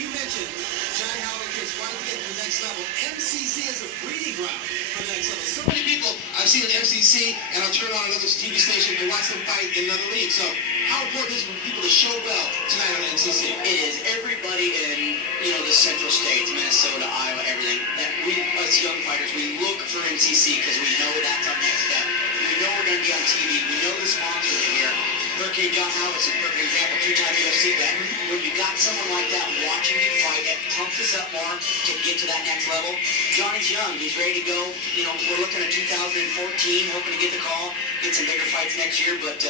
You mentioned Johnny Howard's wanting to get to the next level. MCC is a breeding ground for the next level. So many people I've seen at MCC, and I'll turn on another TV station and watch them fight in another league. So how important is it for people to show well tonight on MCC? It is. Everybody in, the central states, Minnesota, Iowa, everything, that we, as young fighters, we look for MCC because we know that's our next step. We know we're going to be on TV. We know the sponsors are here. Hurricane John Howard's a perfect example, two-time UFC vet. When you got someone like that watching you fight, it pumps us up more to get to that next level. Johnny's young. He's ready to go. We're looking at 2014, hoping to get the call, get some bigger fights next year, but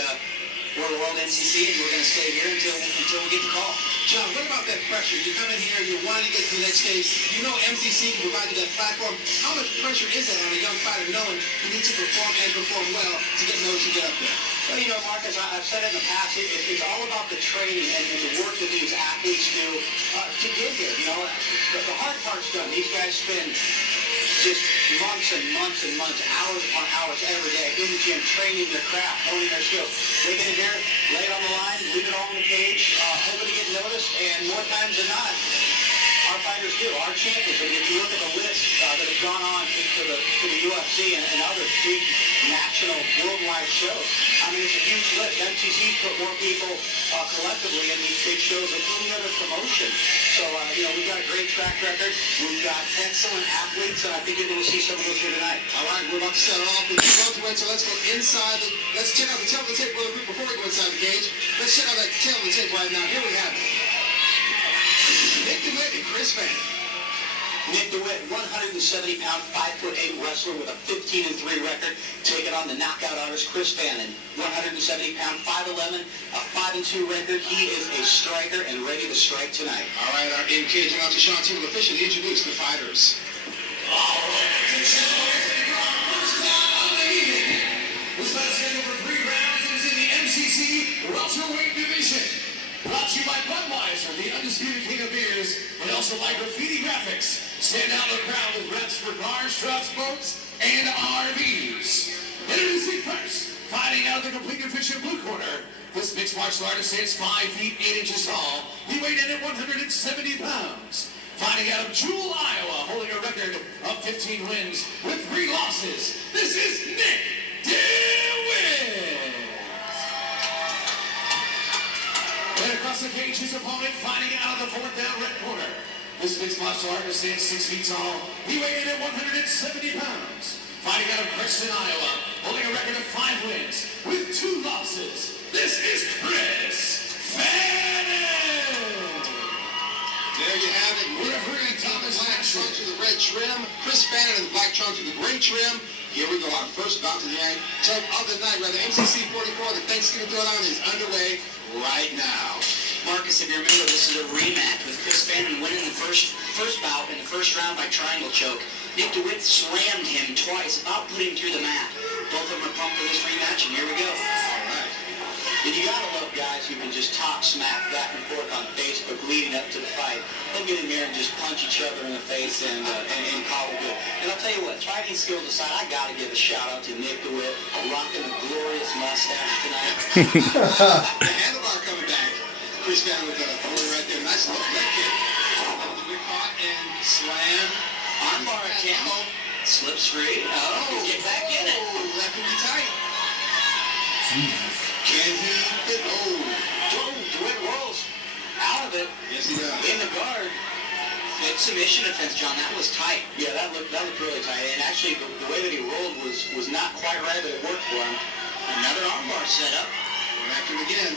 we're the World MCC, and we're going to stay here until we get the call. John, what about that pressure? You come in here, you're wanting to get to the next stage. You know MCC can provide you that platform. How much pressure is that on a young fighter knowing he needs to perform and perform well to get noticed to get up there? Well, Marcus, I've said it in the past, it's all about the training and the work that these athletes do to get here. The hard part's done. These guys spend just months and months and months, hours upon hours every day in the gym, training their craft, honing their skills. They get in here, lay it on the line, leave it all on the cage, hoping to get noticed, and more times than not, our fighters do. Our champions. I mean, if you look at the list that have gone on to the UFC and other big national, worldwide shows, I mean, it's a huge list. MCC's put more people collectively in these big shows than any other promotion. So, we've got a great track record. We've got excellent athletes, and I think you're going to see some of those here tonight. All right, we're about to set it off with two welterweights, so let's go inside. Let's check out the tail of the tape real quick before we go inside the cage. Let's check out that tail of the tape right now. Here we have it. Nick Dewitt and Chris Fannon. Nick Dewitt, 170-pound, 5'8" wrestler with a 15-3 record, taking on the knockout artist Chris Fannon. 170-pound, 5'11", a 5-2 record. He is a striker and ready to strike tonight. All right, our in-cage announcer Sean T will officially introduce the fighters. All right, attention, first round of the evening. This fight is over 3 rounds and is in the MCC welterweight division. Brought to you by Budweiser, the undisputed king of beers, and also by Graffiti Graphics. Stand out in the crowd with reps for cars, trucks, boats, and RVs. Introducing first, fighting out of the complete division blue corner. This mixed martial artist stands 5 feet 8 inches tall. He weighed in at 170 pounds. Fighting out of Jewel, Iowa, holding a record of 15 wins with 3 losses. This is Nick Dewitt. And across the cage, his opponent fighting out of the 4th down red corner. This mixed martial artist stands 6 feet tall. He weighed in at 170 pounds. Fighting out of Preston, Iowa, holding a record of 5 wins with 2 losses. This is Chris Fannon. There you have it. Referee Thomas black trunks with the red trim. Chris Fannon in the black trunks with the gray trim. Here we go. Our first bout of the night. Of the night, rather. MCC 44, the Thanksgiving Throwdown is underway right now. Marcus, if you remember, this is a rematch with Chris Fannon winning the first bout in the first round by triangle choke. Nick Dewitt slammed him twice, about put him through the mat. Both of them are pumped for this rematch, and here we go. All right. And you gotta love guys who can just talk smack back and forth on Facebook leading up to the fight. They'll get in there and just punch each other in the face and call it good. And I'll tell you what, fighting skills aside, I gotta give a shout out to Nick Dewitt, rocking a glorious mustache tonight. The handlebar coming back. Chris Fannon with a boy right there. Nice look leg kick. The big caught and slam. Armbar at slips free. Oh, get back in it. That could be tight. Can he fit? Dewitt rolls out of it. Yes, he does. In the guard. Good submission defense, John. That was tight. Yeah, that looked really tight. And actually, the way that he rolled was not quite right, but it worked for him. Another armbar set up. Going after him again.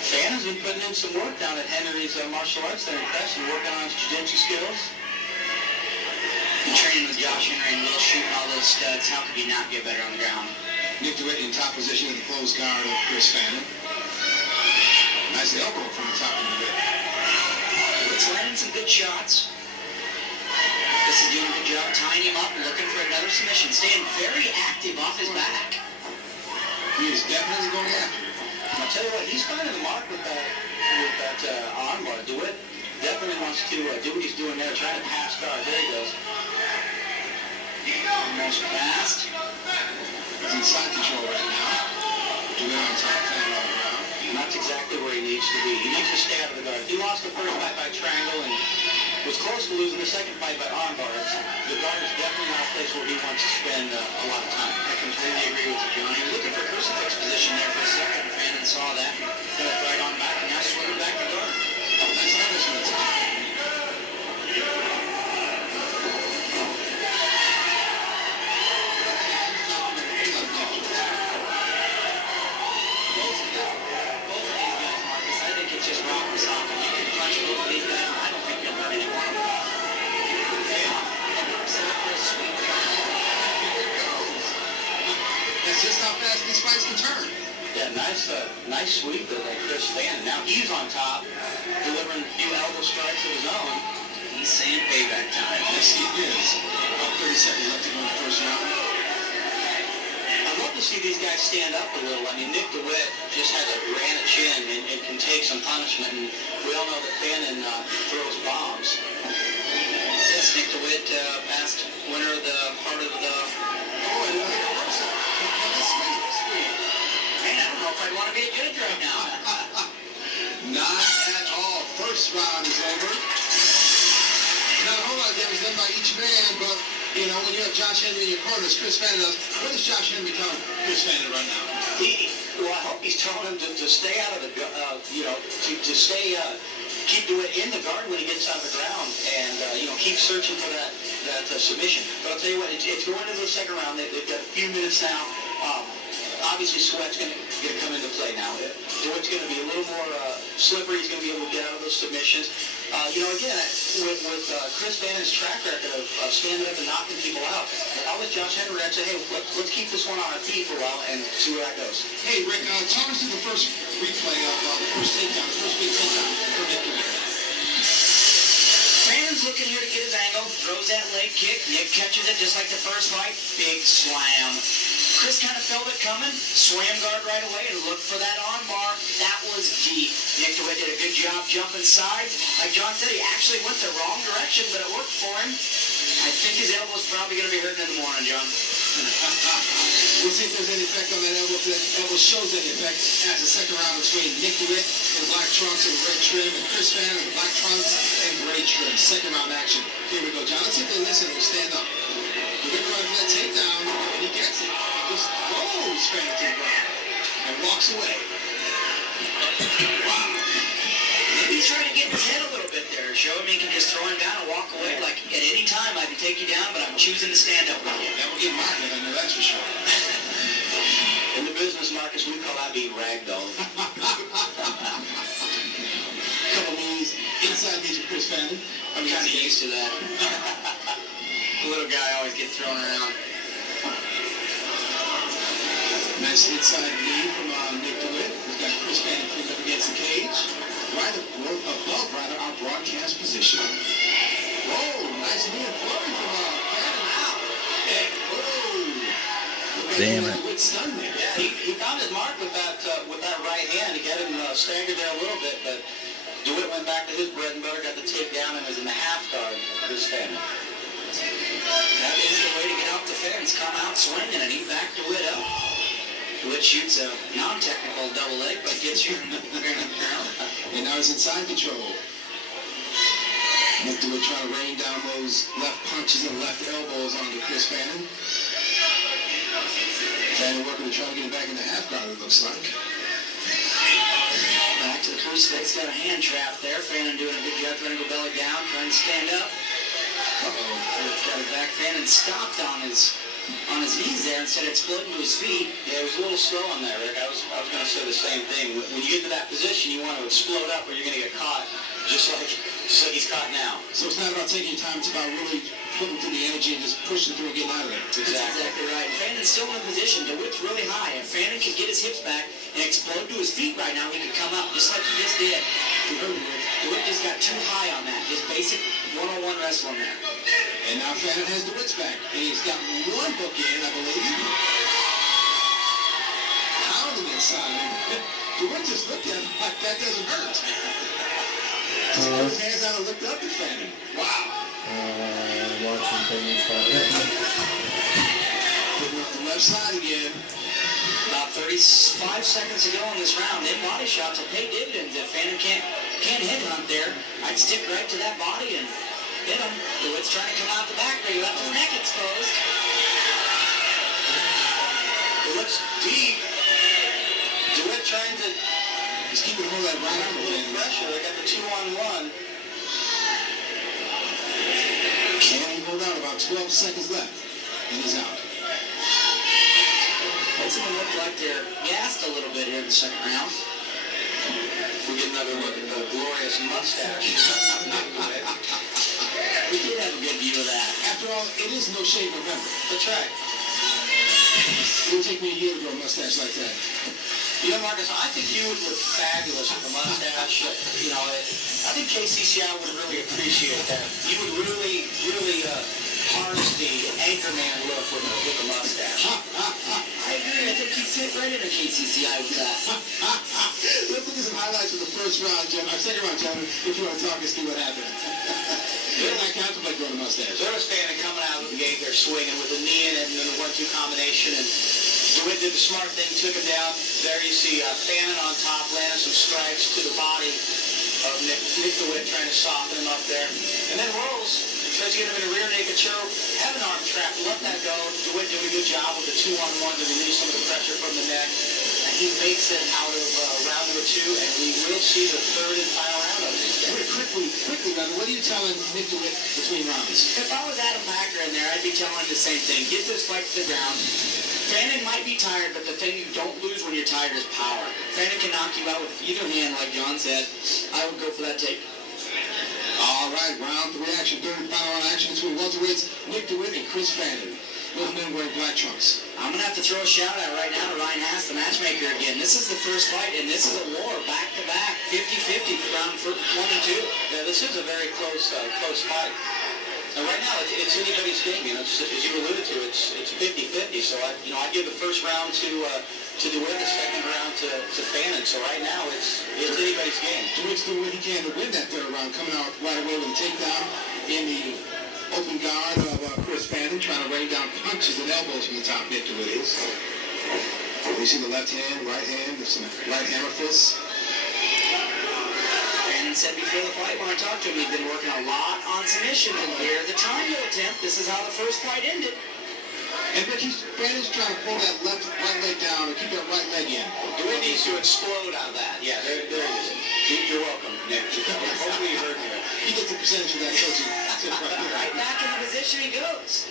Fannon's been putting in some work down at Henry's Martial Arts Center in Preston, working on his jiu-jitsu skills. Been training with Josh Henry and Will shooting all those studs. How could he not get better on the ground? Nick Dewitt in top position in the closed guard of Chris Fannon. Nice elbow from the top of the bit. Dewitt's landing some good shots. This is doing a good job tying him up and looking for another submission. Staying very active off his back. He is definitely going after it. I'll tell you what, he's finding the mark with that armbar. Dewitt definitely wants to do what he's doing there, trying to pass guard. There he goes. Almost passed. He's in side control right now. Dewitt on top, playing all around. And that's exactly where he needs to be. He needs to stay out of the guard. He lost the first fight by triangle lose in the second fight by armbar. The guard is definitely not a place where he wants to spend a lot of time. I completely agree with you, John. He was looking for crucifix position there for a second. Fannon saw that. Got it right on back, and now swinging back to guard. Nice punishment. Just rock and sock. You can punch both of these guys, and I don't think you'll hurt any one of them. That's just how fast these fights can turn. Yeah, nice sweep there by Chris Fannon. Now he's on top, delivering a few elbow strikes of his own. He's saying payback time. Yes, he is. About 30 seconds left to go in the first round. I'd love to see these guys stand up a little. I mean, Nick Dewitt just has a granite chin and can take some punishment. And we all know that Fannon throws bombs. Yes, Nick DeWitt, past winner of the part of the... Oh, and another reversal. Sweet. Man, I don't know if I'd want to be a judge right now. Not at all. First round is over. Not a whole lot of damage done by each man, but, you know, when you have Josh Henry in your corner, as Chris Fannon does, what is Josh Henry telling Chris Fannon right now? Well, I hope he's telling him to stay out of the, to stay, keep Dewitt in the guard when he gets out of the ground, and, keep searching for that submission. But I'll tell you what, it's going into the second round. They've got a few minutes now. Obviously, sweat's going to come into play now. Dewitt's going to be a little more slippery. He's going to be able to get out of those submissions. Again, with Chris Fannon's track record of standing up and knocking people out, I'll let Josh Henry say, hey, let's keep this one on our feet for a while and see where that goes. Hey, Rick, talk us through the first replay of the first takedown, the first big takedown for Nick Dewitt. Fannon's looking here to get his angle, throws that leg kick. Nick catches it just like the first fight. Big slam. Chris kind of felt it coming, swam guard right away, and looked for that arm bar. That was deep. Nick Dewitt did a good job jumping side. Like John said, he actually went the wrong direction, but it worked for him. I think his elbow's probably going to be hurting in the morning, John. We'll see if there's any effect on that elbow. If that elbow shows any effect as the second round between Nick Dewitt in black trunks and red trim, and Chris Fannon in black trunks and gray trim. Second round action. Here we go, John. Let's see if they listen and stand up. Dewitt runs that takedown, and he gets it. Just throws Fannon to the ground and walks away. Wow. Maybe he's trying to get in his head a little bit there. Show him he can just throw him down and walk away. Like, at any time I can take you down, but I'm choosing to stand up with you. That will get my head, I know that's for sure. In the business, Marcus, we call that being ragdolled. Couple knees inside knees with Chris Fannon. I'm kind of used to that. The little guy always gets thrown around. Nice inside knee from Nick Dewitt. We've got Chris Fannon pinned up against the cage. Right above our broadcast position. Whoa, nice knee and flurry from Fannon out. And, Damn it. Dewitt stunned there. Yeah, he found his mark with that right hand. He got him staggered there a little bit, but Dewitt went back to his bread and butter, got the takedown, and was in the half guard of Chris Fannon. That is the way to get off the fence. Come out swinging and he backed Dewitt up. Dewitt shoots a non-technical double leg, but gets you in the ground. And now he's inside control. Nick Dewitt trying to rain down those left punches and left elbows onto Chris Fannon. Fannon working to try to get it back in the half guard, it looks like. Back to the crucifix, got a hand trap there. Fannon doing a good job trying to go belly down, trying to stand up. Got it back. Fannon stopped on his knees there instead of exploding to his feet. Yeah, he was a little slow on that, Rick. I was going to say the same thing. When you get to that position, you want to explode up or you're going to get caught, just like he's caught now. So it's not about taking your time, it's about really putting through the energy and just pushing through and getting out of there. That's exactly right. And Fannon's still in the position. DeWitt's really high. If Fannon could get his hips back and explode to his feet right now, he could come up just like he just did. DeWitt just got too high on that. Just basic one-on-one wrestling there. And now Fannon has Dewitt's back. And he's got one hook in, I believe. Pounding inside. DeWitt just looked at him like that doesn't hurt. He put his hands out and looked up at Fannon. Wow. Watching things Putting up the left side again. About 35 seconds to go in this round. Them body shots will pay dividends. If Fannon can't headhunt there, I'd stick right to that body and Hit him. Dewitt's trying to come out the back, but he left his neck exposed. It looks deep. Dewitt trying to He's keeping hold of that right arm a little again. pressure. They got the 2-on-1. Can he hold out? About 12 seconds left, and he's out. Both of them look like they're gassed a little bit here in the second round. We get another look at the glorious mustache. We did have a good view of that. After all, it is No Shave November. That's right. It would take me a year to grow a mustache like that. You know, Marcus, I think you would look fabulous with a mustache. You know, I think KCCI would really appreciate that. You would really harness the anchorman look with a mustache. I agree. I think you fit right in a KCCI with that. Let's look at some highlights of the first round, second round, gentlemen, if you want to talk and see what happened. I contemplate growing a mustache. There was Fannon coming out of the gate there swinging with a knee in it and then a 1-2 combination, and Dewitt did the smart thing, took him down. There you see Fannon on top, landing some strikes to the body of Nick Dewitt, trying to soften him up there. And then Rolls tries to get him in a rear naked choke, have an arm trap, let that go. Dewitt did a good job with the 2-on-1 to release some of the pressure from the neck. And he makes it out of round number 2, and we will see the third and final round of these guys. Quickly, Reverend, what are you telling Nick Dewitt between rounds? If I was Adam Packer in there, I'd be telling him the same thing. Get this fight to the ground. Fannon might be tired, but the thing you don't lose when you're tired is power. Fannon can knock you out with either hand, like John said. I would go for that tape. All right, round 3 action, third and final round action between welterweights Nick Dewitt and Chris Fannon. Both men wearing black trunks. I'm going to have to throw a shout out right now to Ryan Haas, the matchmaker again. This is the first fight, and this is a war, back-to-back, 50-50 round 1 and 2. Yeah, this is a very close fight. And right now, it's anybody's game. You know, as you alluded to, it's 50-50. So I give the first round to Dewitt, the second round to Fannon. So right now, it's anybody's game. Dewitt's doing what he can to win that third round, coming out right away with a takedown in the open guard of Chris Fannon, trying to rain down punches and elbows from the top. Nick Dewitt is. You see the left hand, right hand, there's some right hammer fists. Fannon said before the fight, when I talked to him, he'd been working a lot on submission, and here the triangle attempt. This is how the first fight ended. And Rick, Fannon's trying to pull that right leg down and keep that right leg in. Dewitt needs to explode out of that. Yeah, there it is. You're welcome, Nick. Hopefully you heard me. He gets a percentage of that coaching. Right back in the position he goes.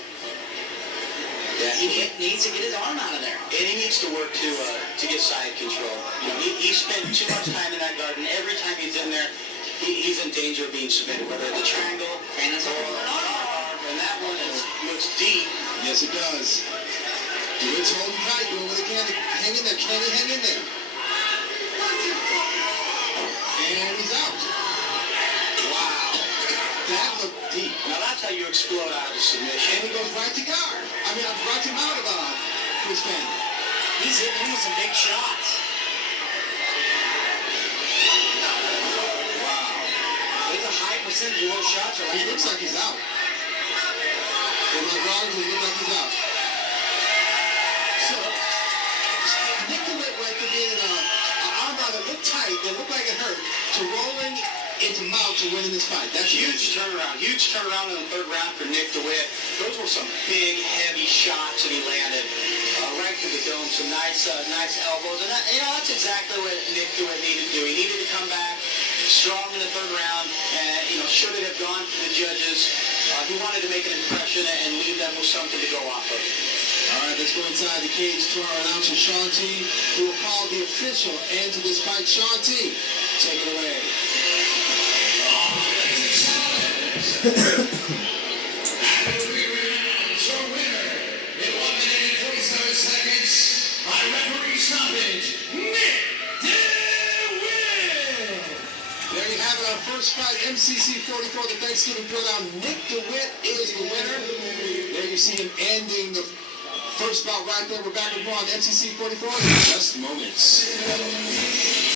Yeah, He needs to get his arm out of there. and he needs to work to get side control. You know, he spent too much time in that guard, and every time he's in there, he's in danger of being submitted. Whether it's a triangle, Fannon's or holding an arm. and that one looks deep. Yes, it does. Dewitt's holding tight, doing what he can to hang in there. Can he hang in there? And he's out. Wow. That looked deep. Now that's how you explode out of the submission. And he goes right to guard. Right him out of Chris Fannon. He's hitting him with some big shots. Wow. There's a high percentage of those shots are He landing. looks like he's out. Well, my dogs, he looks like he's out. So, Nick Dewitt went from being an armbar that looked tight, that looked like it hurt, to rolling into mount to winning this fight. That's Huge turnaround in the third round for Nick Dewitt. Those were some big, heavy shots that he landed right to the dome. Some nice elbows, and that's exactly what Nick Dewitt needed to do. He needed to come back strong in the third round, and should it have gone to the judges? He wanted to make an impression and leave them with something to go off of. All right, let's go inside the cage to our announcer, Sean T, who will call the official end to this fight. Sean T, take it away. After 3 rounds, your winner in 1 minute and 47 seconds by referee stoppage, Nick DeWitt. There you have it, our first fight, MCC 44, the Thanksgiving Throwdown. Nick DeWitt is the winner. There you see him ending the first bout right there. We're back and forth on MCC 44 in just moments.